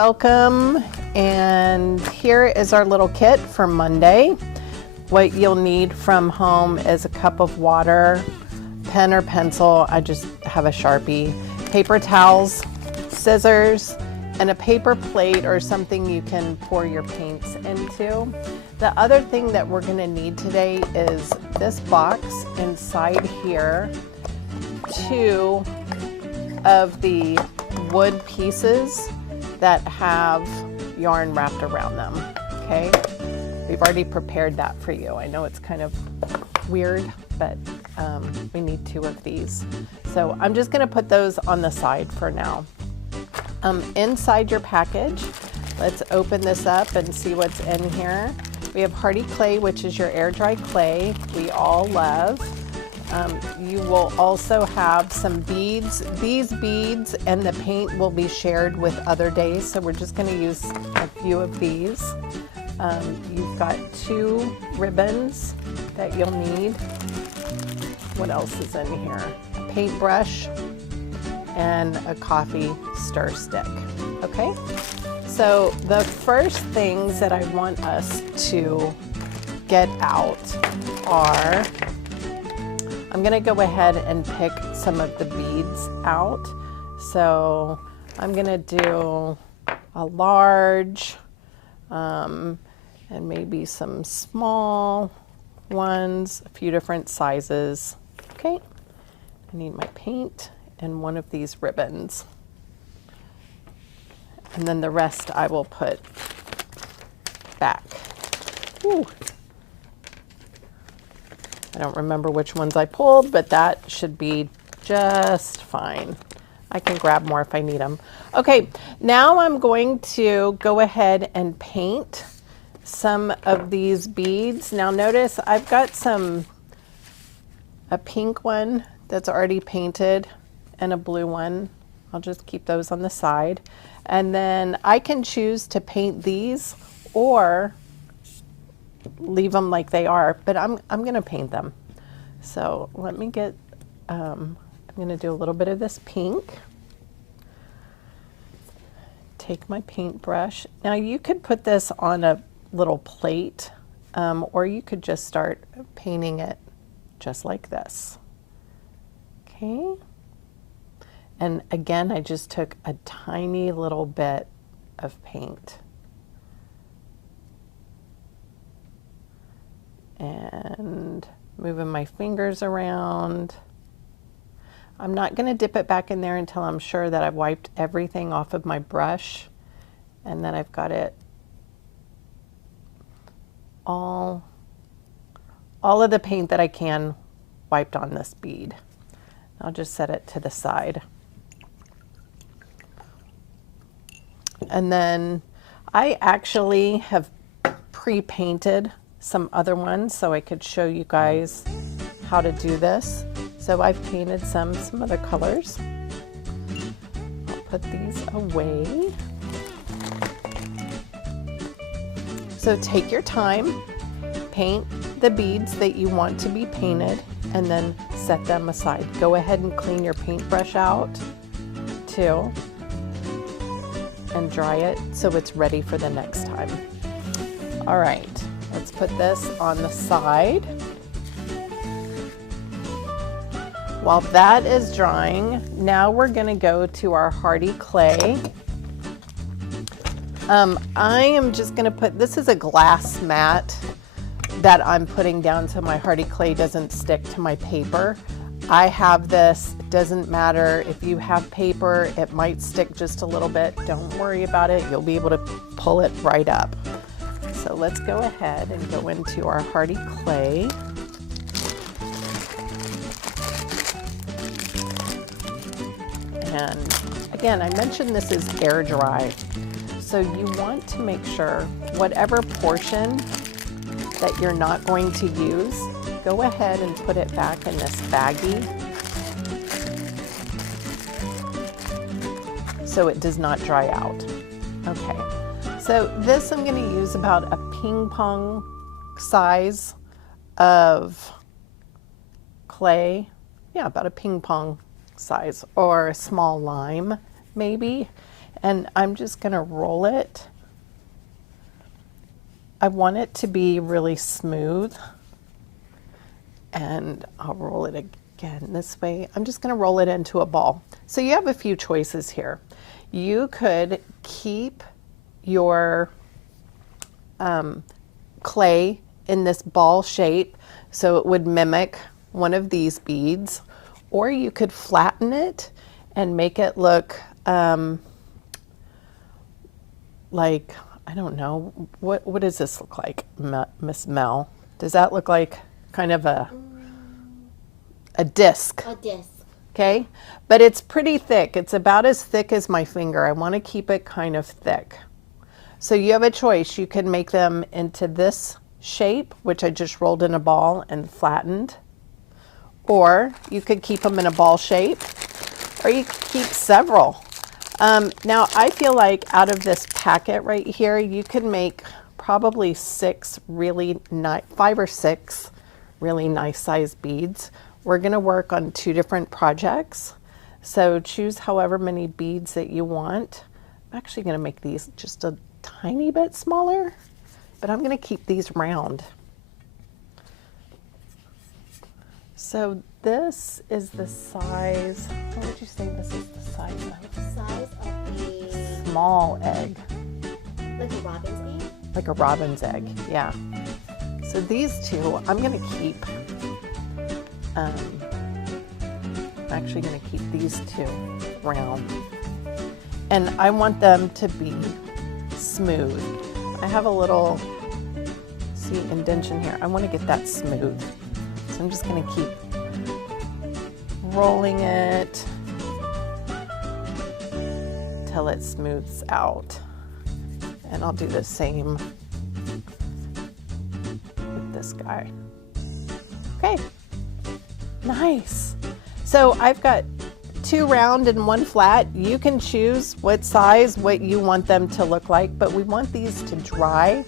welcome, and here is our little kit for Monday. What you'll need from home is a cup of water, pen or pencil, I just have a Sharpie, paper towels, scissors, and a paper plate or something you can pour your paints into. The other thing that we're going to need today is this box inside here, 2 of the wood pieces that have yarn wrapped around them, okay? We've already prepared that for you. I know it's kind of weird, but we need 2 of these. So I'm just gonna put those on the side for now. Inside your package, let's open this up and see what's in here. We have Hardy Clay, which is your air dry clay we all love. You will also have some beads. These beads and the paint will be shared with other days, so we're just going to use a few of these. You've got 2 ribbons that you'll need. What else is in here? A paintbrush and a coffee stir stick. Okay, so the first things that I want us to get out are, I'm gonna go ahead and pick some of the beads out. So I'm gonna do a large and maybe some small ones, a few different sizes. Okay, I need my paint and one of these ribbons. And then the rest I will put back. Ooh. I don't remember which ones I pulled, but that should be just fine. I can grab more if I need them. Okay, now I'm going to go ahead and paint some of these beads. Now notice I've got a pink one that's already painted and a blue one. I'll just keep those on the side. And then I can choose to paint these or leave them like they are, but I'm gonna paint them. So let me get, I'm gonna do a little bit of this pink. Take my paintbrush. Now you could put this on a little plate, or you could just start painting it just like this. Okay. And again, I just took a tiny little bit of paint. And moving my fingers around. I'm not going to dip it back in there until I'm sure that I've wiped everything off of my brush and that I've got it all of the paint that I can wiped on this bead. I'll just set it to the side. And then I actually have pre-painted some other ones so I could show you guys how to do this. So I've painted some other colors. I'll put these away. So take your time, paint the beads that you want to be painted, and then set them aside. Go ahead and clean your paintbrush out too, and dry it so it's ready for the next time. All right. Let's put this on the side. While that is drying, now we're gonna go to our Hardy Clay. I am just gonna put, this is a glass mat that I'm putting down so my Hardy Clay doesn't stick to my paper. I have this, it doesn't matter if you have paper, it might stick just a little bit. Don't worry about it, you'll be able to pull it right up. So let's go ahead and go into our Hardy Clay. And again, I mentioned this is air dry. So you want to make sure whatever portion that you're not going to use, go ahead and put it back in this baggie so it does not dry out. Okay. So this I'm going to use about a ping pong size of clay. Yeah, about a ping pong size, or a small lime maybe. And I'm just going to roll it. I want it to be really smooth. And I'll roll it again this way. I'm just going to roll it into a ball. So you have a few choices here. You could keep your clay in this ball shape so it would mimic one of these beads, or you could flatten it and make it look like, I don't know, what does this look like, Miss Mel? Does that look like kind of a disc? A disc. Okay, but it's pretty thick. It's about as thick as my finger. I want to keep it kind of thick. So you have a choice. You can make them into this shape, which I just rolled in a ball and flattened, or you could keep them in a ball shape, or you could keep several. Now I feel like out of this packet right here, you can make probably 5 or 6 really nice sized beads. We're going to work on 2 different projects, so choose however many beads that you want. I'm actually going to make these just a tiny bit smaller, but I'm going to keep these round. So this is the size, what would you say this is the size of? The size of a Small egg. like a robin's egg? Like a robin's egg, yeah. So these 2, I'm going to keep. I'm actually going to keep these 2 round. And I want them to be smooth. I have a little, see, indentation here. I want to get that smooth. So I'm just going to keep rolling it till it smooths out. And I'll do the same with this guy. Okay, nice. So I've got 2 round and 1 flat. You can choose what size, what you want them to look like, but we want these to dry.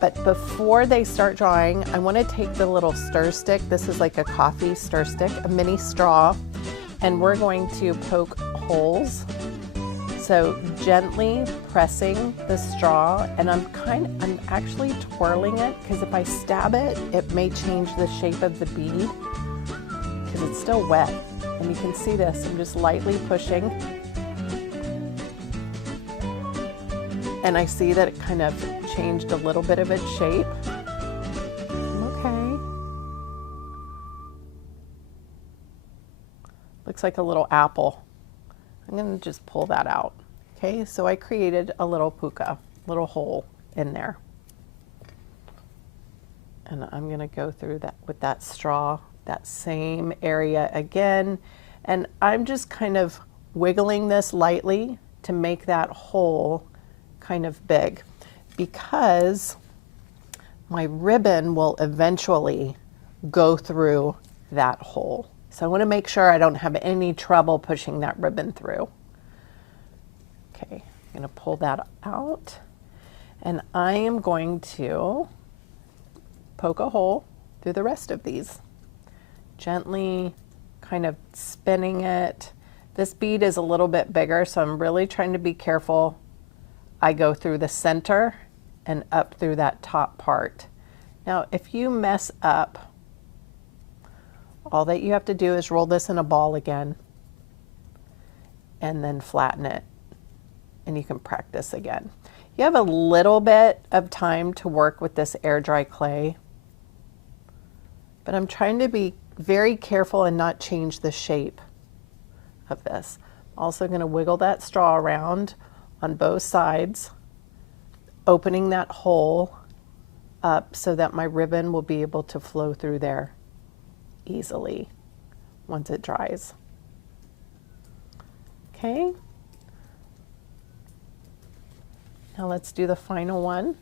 But before they start drying, I want to take the little stir stick. This is like a coffee stir stick, a mini straw, and we're going to poke holes. So gently pressing the straw, and I'm actually twirling it, because if I stab it, it may change the shape of the bead because it's still wet. And you can see this, I'm just lightly pushing. And I see that it kind of changed a little bit of its shape. Okay. Looks like a little apple. I'm going to just pull that out. Okay, so I created a little puka, little hole in there. And I'm going to go through that with that straw, that same area again. And I'm just kind of wiggling this lightly to make that hole kind of big, because my ribbon will eventually go through that hole. So I want to make sure I don't have any trouble pushing that ribbon through. Okay, I'm going to pull that out, and I am going to poke a hole through the rest of these. Gently kind of spinning it. This bead is a little bit bigger, so I'm really trying to be careful. I go through the center and up through that top part. Now, if you mess up, all that you have to do is roll this in a ball again and then flatten it, and you can practice again. You have a little bit of time to work with this air dry clay, but I'm trying to be very careful and not change the shape of this. I'm also going to wiggle that straw around on both sides, opening that hole up so that my ribbon will be able to flow through there easily once it dries. Okay. Now let's do the final one.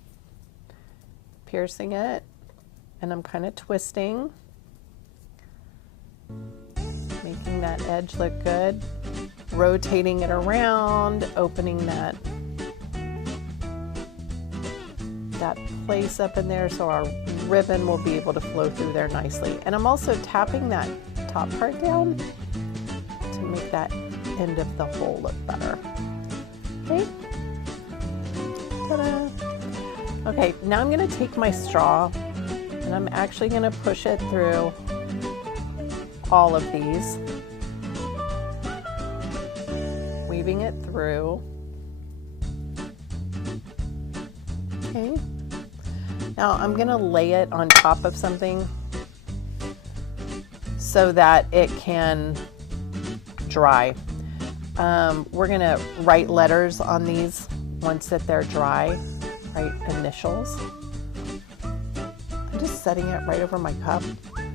Piercing it, and I'm kind of twisting, making that edge look good, rotating it around, opening that place up in there so our ribbon will be able to flow through there nicely. And I'm also tapping that top part down to make that end of the hole look better. Okay. Ta-da. Okay, now I'm going to take my straw and I'm actually going to push it through all of these, weaving it through. Okay. Now I'm going to lay it on top of something so that it can dry. We're going to write letters on these once that they're dry, write initials. I'm just setting it right over my cup.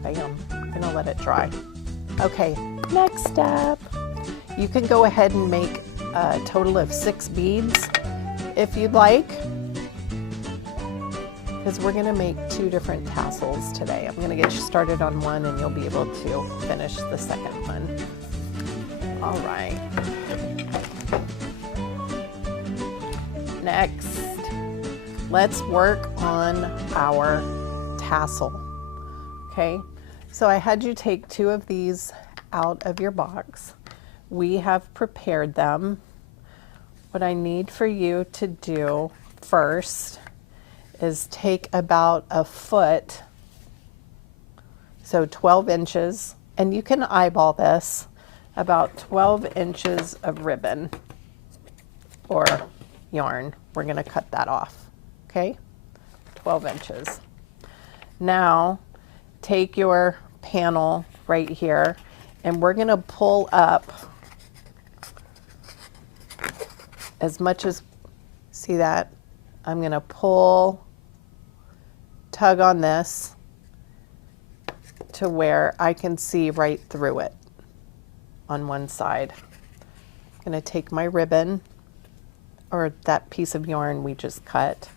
Bam, I'm going to let it dry. Okay, next step. You can go ahead and make a total of 6 beads if you'd like, because we're going to make 2 different tassels today. I'm going to get you started on one and you'll be able to finish the second one. All right. Next, let's work on our tassel. Okay, so I had you take 2 of these out of your box. We have prepared them. What I need for you to do first is take about a foot, so 12 inches, and you can eyeball this, about 12 inches of ribbon or yarn. We're going to cut that off, okay? 12 inches. Now, take your panel right here, and we're going to pull up as much as, see that? I'm going to pull, tug on this to where I can see right through it on one side. I'm going to take my ribbon, or that piece of yarn we just cut,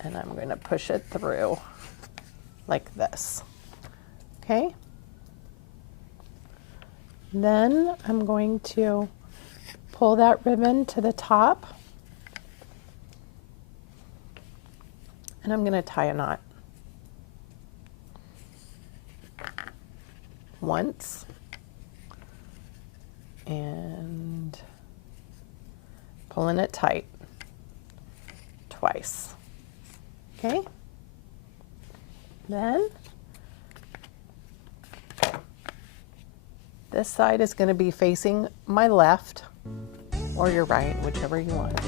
and I'm going to push it through like this. Okay? Then I'm going to pull that ribbon to the top, and I'm going to tie a knot. Once, and pulling it tight twice. Okay? Then this side is going to be facing my left or your right, whichever you want.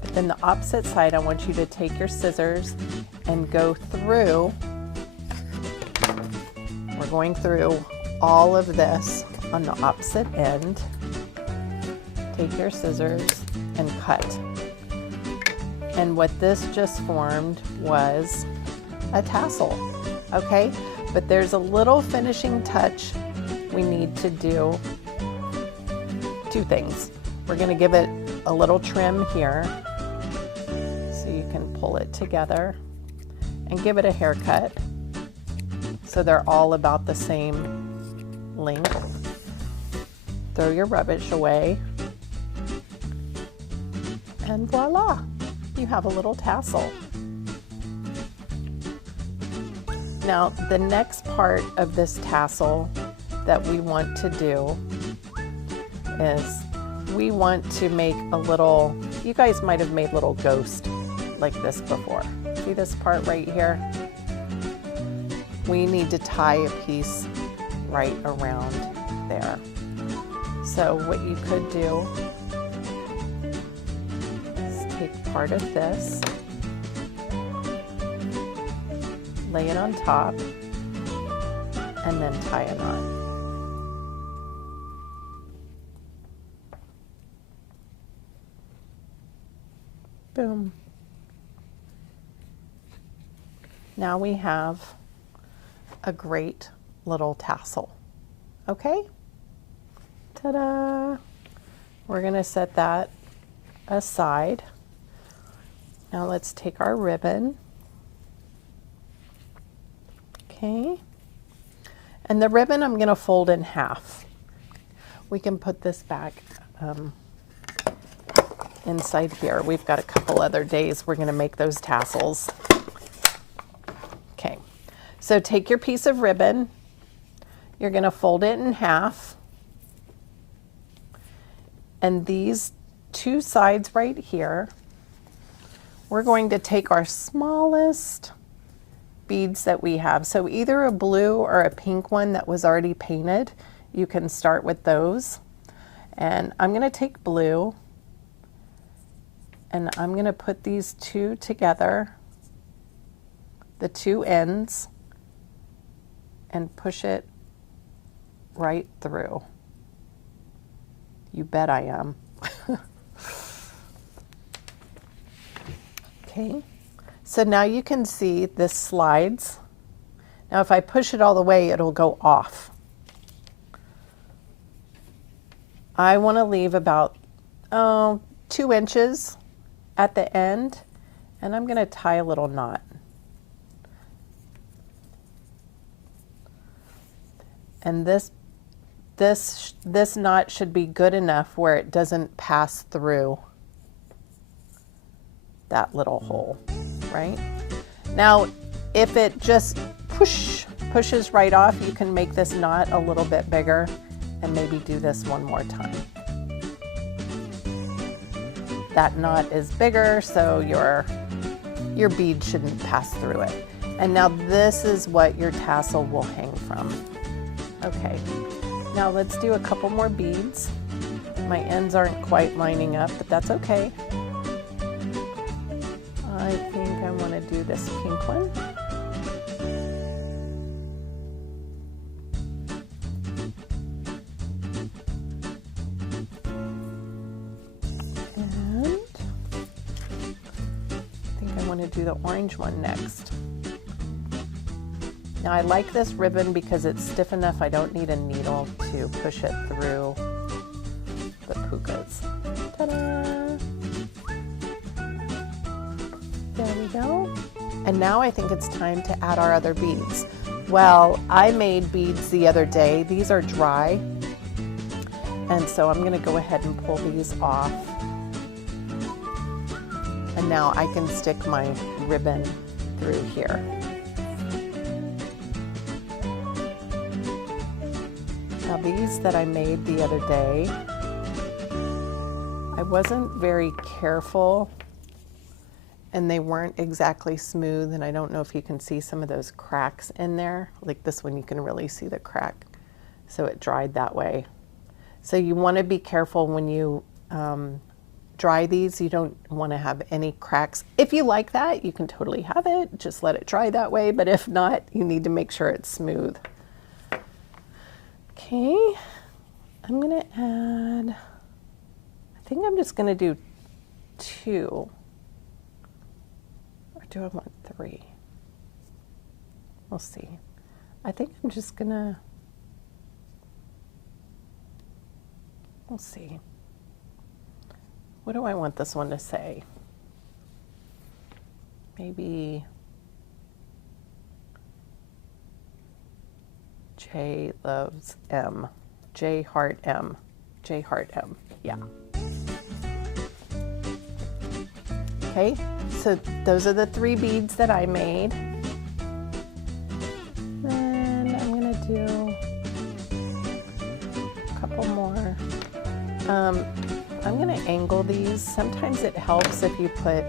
But then the opposite side, I want you to take your scissors and go through. We're going through all of this on the opposite end. Take your scissors and cut. And what this just formed was a tassel, okay? But there's a little finishing touch we need to do. 2 things. We're going to give it a little trim here so you can pull it together and give it a haircut so they're all about the same length. Throw your rubbish away, and voila, you have a little tassel. Now, the next part of this tassel that we want to do is we want to make a little, you guys might have made little ghosts like this before. See this part right here? We need to tie a piece right around there. So what you could do is take part of this, lay it on top, and then tie a knot. Boom. Now we have a great little tassel. Okay? Ta-da! We're going to set that aside. Now let's take our ribbon. Okay. And the ribbon I'm going to fold in half. We can put this back inside here. We've got a couple other days we're going to make those tassels. Okay. So take your piece of ribbon. You're going to fold it in half. And these two sides right here. We're going to take our smallest beads that we have. So either a blue or a pink one that was already painted. You can start with those. And I'm going to take blue and I'm going to put these two together, the two ends, and push it right through. You bet I am. Okay, so now you can see this slides. Now if I push it all the way, it'll go off. I want to leave about 2 inches at the end, and I'm going to tie a little knot. And this knot should be good enough where it doesn't pass through that little hole, right? Now, if it just pushes right off, you can make this knot a little bit bigger and maybe do this one more time. That knot is bigger, so your bead shouldn't pass through it. And now this is what your tassel will hang from. Okay, now let's do a couple more beads. My ends aren't quite lining up, but that's okay. I think I want to do this pink one. And I think I want to do the orange one next. Now I like this ribbon because it's stiff enough I don't need a needle to push it through the pukas. Ta-da! There we go. And now I think it's time to add our other beads. Well, I made beads the other day. These are dry. And so I'm going to go ahead and pull these off. And now I can stick my ribbon through here. Now these that I made the other day, I wasn't very careful and they weren't exactly smooth, and I don't know if you can see some of those cracks in there. Like this one, you can really see the crack. So it dried that way. So you want to be careful when you dry these. You don't want to have any cracks. If you like that, you can totally have it. Just let it dry that way. But if not, you need to make sure it's smooth. Okay, I'm going to add, I think I'm just going to do 2. Or do I want 3? We'll see. I think I'm just going to, we'll see. What do I want this one to say? Maybe J loves M. J heart M. J heart M. Yeah. Okay, so those are the 3 beads that I made. Then I'm going to do a couple more. I'm going to angle these. Sometimes it helps if you put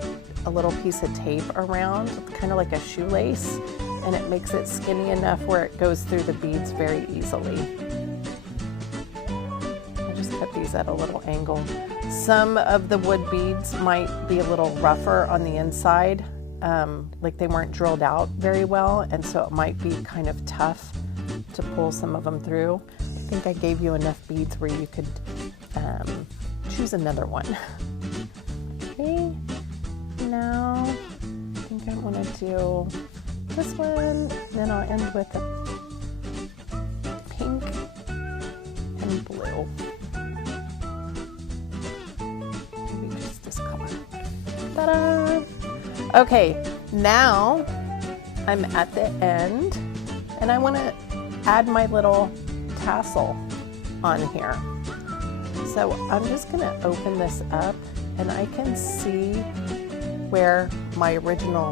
a little piece of tape around, kind of like a shoelace, and it makes it skinny enough where it goes through the beads very easily. I'll just cut these at a little angle. Some of the wood beads might be a little rougher on the inside, like they weren't drilled out very well, and so it might be kind of tough to pull some of them through. I think I gave you enough beads where you could choose another one. Okay, now I think I want to do this one, then I'll end with a pink and blue. Maybe just this color. Ta-da! Okay, now I'm at the end and I want to add my little tassel on here. So I'm just going to open this up and I can see where my original,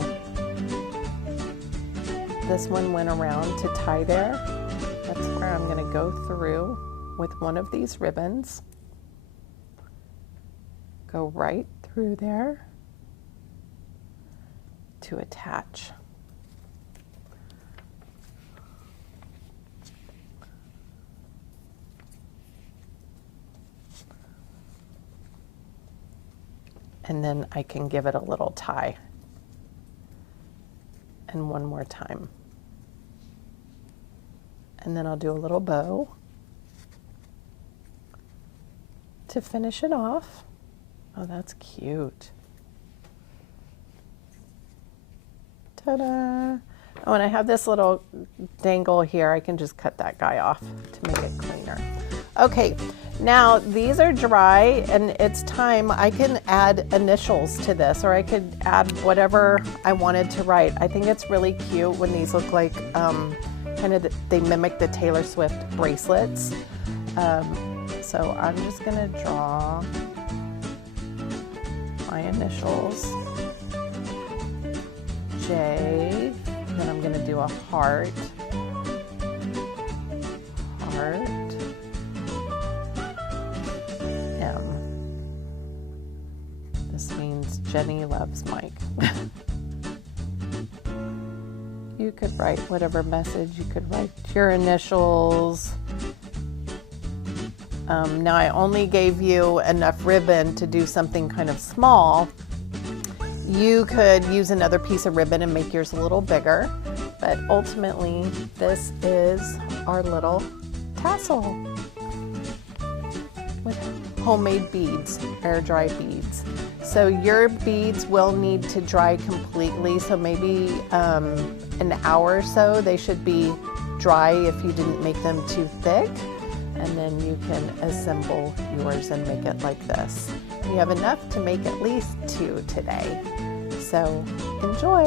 this one went around to tie there. That's where I'm going to go through with one of these ribbons. go right through there to attach. And then I can give it a little tie. And one more time. And then I'll do a little bow to finish it off. Oh, that's cute. Ta-da! Oh, and I have this little dangle here. I can just cut that guy off to make it cleaner. Okay, now these are dry and it's time. I can add initials to this, or I could add whatever I wanted to write. I think it's really cute when these look like kind of, they mimic the Taylor Swift bracelets. So I'm just gonna draw my initials, J, and then I'm gonna do a heart, heart, M. This means Jenny loves Mike. You could write whatever message, you could write your initials. Now I only gave you enough ribbon to do something kind of small. You could use another piece of ribbon and make yours a little bigger, but ultimately this is our little tassel with homemade beads, air dry beads. So your beads will need to dry completely, so maybe an hour or so. They should be dry if you didn't make them too thick. And then you can assemble yours and make it like this. You have enough to make at least 2 today. So enjoy!